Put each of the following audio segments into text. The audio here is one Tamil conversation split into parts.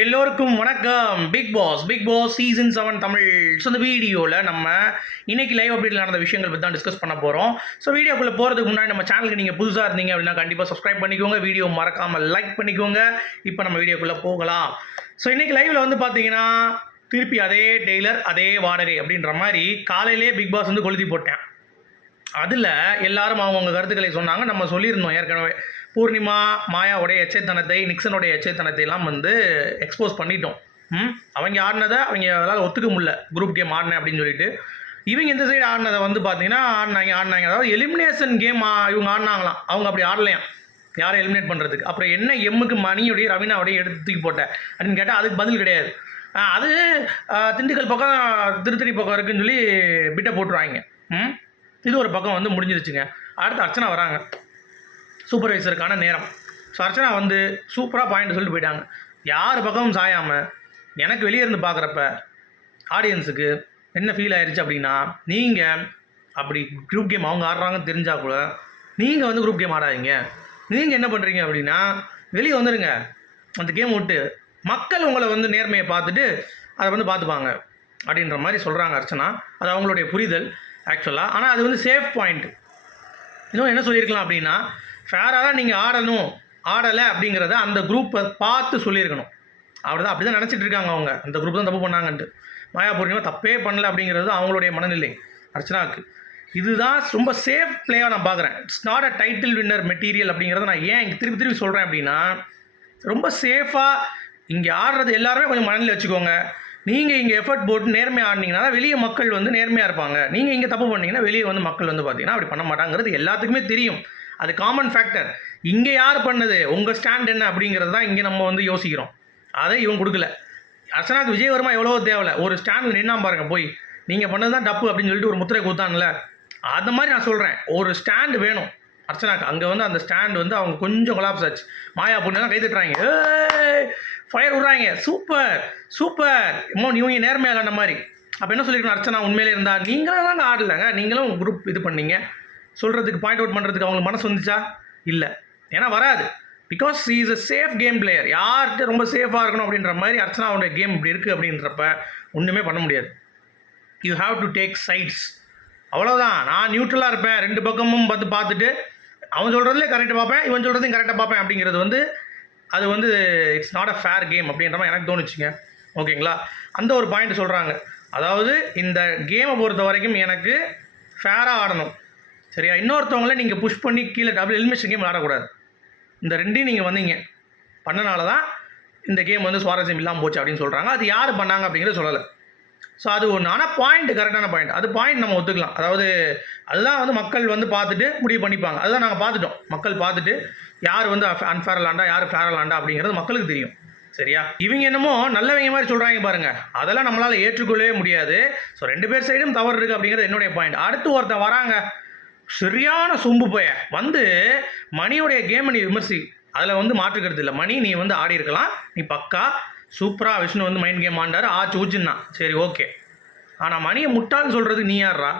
எல்லோருக்கும் வணக்கம். Bigg Boss Bigg Boss season seven Tamil. So இந்த வீடியோவில் நம்ம இன்னைக்கு லைவ் அப்டேட்டில் நடந்த விஷயங்கள் பற்றி தான் டிஸ்கஸ் பண்ண போகிறோம் ஸோ வீடியோக்குள்ளே போகிறதுக்கு முன்னாடி நம்ம சேனலுக்கு நீங்கள் புதுசாக இருந்தீங்க அப்படின்னா கண்டிப்பாக சப்ஸ்கிரைப் பண்ணிக்கோங்க. வீடியோ மறக்காமல் லைக் பண்ணிக்கோங்க. இப்போ நம்ம வீடியோக்குள்ளே போகலாம். ஸோ இன்னைக்கு லைவில் வந்து பார்த்தீங்கன்னா திருப்பி அதே டெய்லர் அதே வாடகை அப்படின்ற மாதிரி காலையிலே பிக் பாஸ் வந்து கொளுத்தி போட்டேன். அதில் எல்லாரும் அவங்கவுங்க கருத்துக்களை சொன்னாங்க. நம்ம சொல்லியிருந்தோம் ஏற்கனவே. பூர்ணிமா மாயாவுடைய எச்சைத்தனத்தை நிக்சனுடைய எச்சைத்தனத்தை எல்லாம் வந்து எக்ஸ்போஸ் பண்ணிட்டோம். ம்? அவங்க ஆடினதை அவங்க அதாவது ஒத்துக்க முடியல. குரூப் கேம் ஆடினேன் அப்படின்னு சொல்லிட்டு. இவங்க இந்த சைடு ஆடினதை வந்து பார்த்தீங்கன்னா ஆடினாங்க ஆடினாங்க. அதாவது எலிமினேஷன் கேம் இவங்க ஆடினாங்களாம். அவங்க அப்படி ஆடலையாம். யாரை எலிமினேட் பண்ணுறதுக்கு அப்புறம் என்ன எம்முக்கு மணியுடைய ரவீனாவுடைய எடுத்து தூக்கி போட்டேன் அப்படின்னு கேட்டால் அதுக்கு பதில் கிடையாது. அது திண்டுக்கல் பக்கம் திருத்தணி பக்கம் இருக்குன்னு சொல்லி பிட்டை போட்டுருவாங்க. ம்? இது ஒரு பக்கம் வந்து முடிஞ்சிருச்சுங்க. அடுத்து அர்ச்சனா வராங்க. சூப்பர்வைசருக்கான நேரம். ஸோ அர்ச்சனா வந்து சூப்பராக பாயிண்ட் சொல்லிட்டு போயிட்டாங்க. யார் பக்கமும் சாயாமல் எனக்கு வெளியே இருந்து பார்க்குறப்ப ஆடியன்ஸுக்கு என்ன ஃபீல் ஆயிடுச்சு அப்படின்னா நீங்கள் அப்படி குரூப் கேம் அவங்க ஆடுறாங்கன்னு தெரிஞ்சால் கூட நீங்கள் வந்து குரூப் கேம் ஆடாதீங்க. நீங்கள் என்ன பண்ணுறீங்க அப்படின்னா வெளியே வந்துடுங்க அந்த கேம் விட்டு மக்கள் உங்களை வந்து நேர்மையை பார்த்துட்டு அதை வந்து பார்த்துப்பாங்க அப்படின்ற மாதிரி சொல்கிறாங்க அர்ச்சனா. அது அவங்களுடைய புரிதல் ஆக்சுவலாக ஆனால் அது வந்து சேஃப் பாயிண்ட் இன்னும் என்ன சொல்லியிருக்கலாம் அப்படின்னா ஃபேராக தான் நீங்கள் ஆடணும் ஆடலை அப்படிங்கிறத அந்த குரூப்பை பார்த்து சொல்லியிருக்கணும். அப்படிதான் அப்படி தான் நினச்சிட்டு இருக்காங்க அவங்க. அந்த குரூப் தான் தப்பு பண்ணாங்கன்ட்டு. மாயா பூர்ணிமா தப்பே பண்ணல அப்படிங்கிறது அவங்களுடைய மனநிலை. அர்ச்சனாவுக்கு. இதுதான் ரொம்ப சேஃப் பிளேயாக நான் பார்க்குறேன் it's not a title winner material அப்படிங்கிறத நான் ஏன் இங்கே திருப்பி திருப்பி சொல்கிறேன் அப்படின்னா ரொம்ப சேஃபாக இங்கே ஆடுறது எல்லாருமே கொஞ்சம் மனநிலை வச்சுக்கோங்க. நீங்கள் இங்கே எஃபர்ட் போட்டு நேர்மையாக ஆடினீங்கன்னா வெளியே மக்கள் வந்து நேர்மையாக இருப்பாங்க. நீங்கள் இங்கே தப்பு பண்ணிங்கன்னா வெளியே வந்து மக்கள் வந்து பார்த்தீங்கன்னா அப்படி பண்ண மாட்டாங்கிறது எல்லாத்துக்குமே தெரியும். அது காமன் ஃபேக்டர் இங்கே யார் பண்ணது? உங்கள் ஸ்டாண்ட் என்ன அப்படிங்கிறது தான் இங்கே நம்ம வந்து யோசிக்கிறோம். அதை இவன் கொடுக்கல. அர்ச்சனாக்கு விஜயவர்மா எவ்வளோ தேவையில்ல ஒரு ஸ்டாண்ட் நின்னா பாருங்கள் போய். நீங்கள் பண்ணது தான் தப்பு அப்படின்னு சொல்லிட்டு ஒரு முத்திரை கொடுத்தான்ல. அந்த மாதிரி நான் சொல்கிறேன் ஒரு ஸ்டாண்ட் வேணும். அர்ச்சனாக்கு அங்கே வந்து அந்த ஸ்டாண்ட் வந்து அவங்க கொஞ்சம் கொலாப்ஸ் ஆச்சு. மாயா பொண்ணு தான் கை தட்டுறாங்க. ஏய்! ஃபயர் விட்றாங்க. சூப்பர் சூப்பர் இம்மோ இவங்க நேர்மையாக அந்த மாதிரி. அப்போ என்ன சொல்லியிருக்கணும் அர்ச்சனா உண்மையிலே இருந்தால் நீங்களும் ஆடலைங்க. நீங்களும் குரூப் இது பண்ணீங்க. சொல்கிறதுக்கு பாயிண்ட் அவுட் பண்ணுறதுக்கு அவங்களுக்கு மனசு வந்துச்சா? இல்லை. ஏன்னா வராது. Because is a safe game player யார்கிட்ட ரொம்ப சேஃபாக இருக்கணும் அப்படின்ற மாதிரி அர்ச்சனாவுடைய கேம் இப்படி இருக்குது அப்படின்றப்ப ஒன்றுமே பண்ண முடியாது. You have to take sides அவ்வளோதான் நான் நியூட்ரலாக இருப்பேன். ரெண்டு பக்கமும் பார்த்து பார்த்துட்டு அவன் சொல்கிறதுலே கரெக்டாக பார்ப்பேன் இவன் சொல்கிறதையும் கரெக்டாக பார்ப்பேன் அப்படிங்கிறது வந்து அது வந்து it's not a fair game அப்படின்ற மாதிரி எனக்கு தோணுச்சுங்க. ஓகேங்களா? அந்த ஒரு பாயிண்ட் சொல்கிறாங்க அதாவது இந்த கேமை பொறுத்த வரைக்கும் எனக்கு ஃபேராக ஆடணும். சரியா? இன்னொருத்தவங்கள நீங்கள் புஷ் பண்ணி கீழே டபுள் எலிமினேஷன் கேம் விளாடக்கூடாது இந்த ரெண்டையும் நீங்கள் வந்தீங்க. பண்ணனால தான் இந்த கேம் வந்து சுவாரஸ்யம் இல்லாமல் போச்சு அப்படின்னு சொல்கிறாங்க அது யார் பண்ணாங்க அப்படிங்கிறத சொல்லலை. ஸோ அது ஒன்று ஆனால் பாயிண்ட் கரெக்டான பாயிண்ட் அது பாயிண்ட் நம்ம ஒத்துக்கலாம். அதாவது அதுதான் வந்து மக்கள் வந்து பார்த்துட்டு முடிவு பண்ணிப்பாங்க. அதுதான் நாங்கள் பார்த்துட்டோம். மக்கள் பார்த்துட்டு யார் வந்து அன்ஃபேர் லாண்டா யார் ஃபேர் லாண்டா அப்படிங்கிறது மக்களுக்கு தெரியும். சரியா? இவங்க என்னமோ நல்லவங்க மாதிரி சொல்கிறாங்க பாருங்க. அதெல்லாம் நம்மளால் ஏற்றுக்கொள்ளவே முடியாது. ஸோ ரெண்டு பேர் சைடும் தவறு இருக்குது அப்படிங்கிறது என்னுடைய பாயிண்ட் அடுத்து ஒருத்தன் வராங்க. சரியான சொம்பு போய. வந்து மணியோடைய கேமை நீ விமர்சி. அதில் வந்து மாற்றுக்கிறது இல்லை. மணி நீ வந்து ஆடி இருக்கலாம். நீ பக்கா சூப்பராக விஷ்ணு வந்து மைண்ட் கேம் ஆண்டாரு ஆச்சு ஊச்சுன்னா சரி ஓகே. ஆனால் மணியை முட்டாள்னு சொல்கிறதுக்கு நீ யார்றா?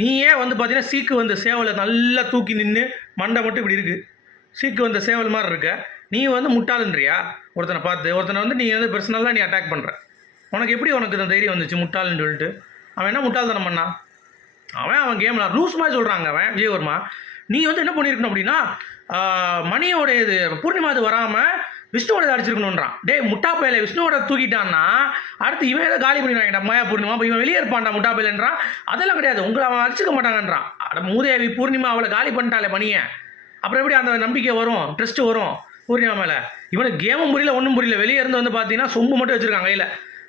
நீயே வந்து பார்த்தீங்கன்னா சீக்கு வந்த சேவலை நல்லா தூக்கி நின்று மண்டை மட்டும் இப்படி இருக்குது சீக்கு வந்த சேவல் மாதிரி இருக்க. நீ வந்து முட்டாளுன்றியா? ஒருத்தனை பார்த்து. ஒருத்தனை வந்து நீ வந்து பர்சனலாக நீ அட்டாக் பண்ணுற உனக்கு எப்படி உனக்கு இந்த தைரியம் வந்துச்சு முட்டாளுன்னு சொல்லிட்டு? அவன் என்ன முட்டாள்தனம் பண்ணான்? அவன் அவன் கேமில் லூஸ் மாதிரி சொல்கிறாங்க அவன் விஜயவர்மா. நீ வந்து என்ன பண்ணியிருக்கணும் அப்படின்னா மணியோட இது பூர்ணிமா இது வராமல் விஷ்ணுவோட அடிச்சிருக்கணுன்றான் டே முட்டா பையில விஷ்ணுவோட தூக்கிட்டான்னா அடுத்து இவன் ஏதோ காலி பண்ணிடுவாங்க மாயா பூர்ணிமா அப்போ இவன் வெளியே இருப்பான்டா முட்டா பையிலன்றான் அதெல்லாம் கிடையாது உங்களை அவன் அடிச்சுக்க மாட்டாங்கன்றான். அட மூதேவி பூர்ணிமா அவளை காலி பண்ணிட்டாலே மணியை. அப்புறம் எப்படி அந்த நம்பிக்கை வரும் ட்ரெஸ்ட்டு வரும் பூர்ணிமா மேலே? இவனுக்கு கேமும் புரியல ஒன்றும் புரியல. வெளியே இருந்து வந்து பார்த்தீங்கன்னா சொம்பு மட்டும் வச்சுருக்காங்க கையில்.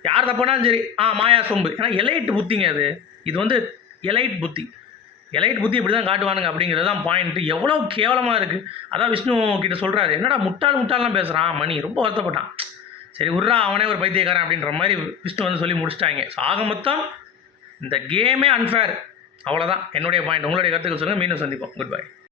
யார் தப்புனாலும் சரி ஆ மாயா சொம்பு. ஏன்னா எலையிட்டு புத்திங்க அது. இது வந்து எலைட் புத்தி. எலைட் புத்தி இப்படி தான் காட்டுவானுங்க அப்படிங்கிறது தான் பாயிண்ட் எவ்வளோ கேவலமாக இருக்குது அதான் விஷ்ணு கிட்ட சொல்கிறாரு என்னடா முட்டாள் முட்டாள்லாம் பேசுகிறான் மணி. ரொம்ப வருத்தப்பட்டான். சரி உர்ரா அவனே ஒரு பைத்தியக்காரன் அப்படின்ற மாதிரி விஷ்ணு வந்து சொல்லி முடிச்சிட்டாங்க. ஸோ ஆக மொத்தம் இந்த கேமே அன்ஃபேர் அவ்வளோதான் என்னுடைய பாயிண்ட் உங்களுடைய கருத்துக்கள் சொல்லுங்கள் மீண்டும் சந்திப்போம். Good bye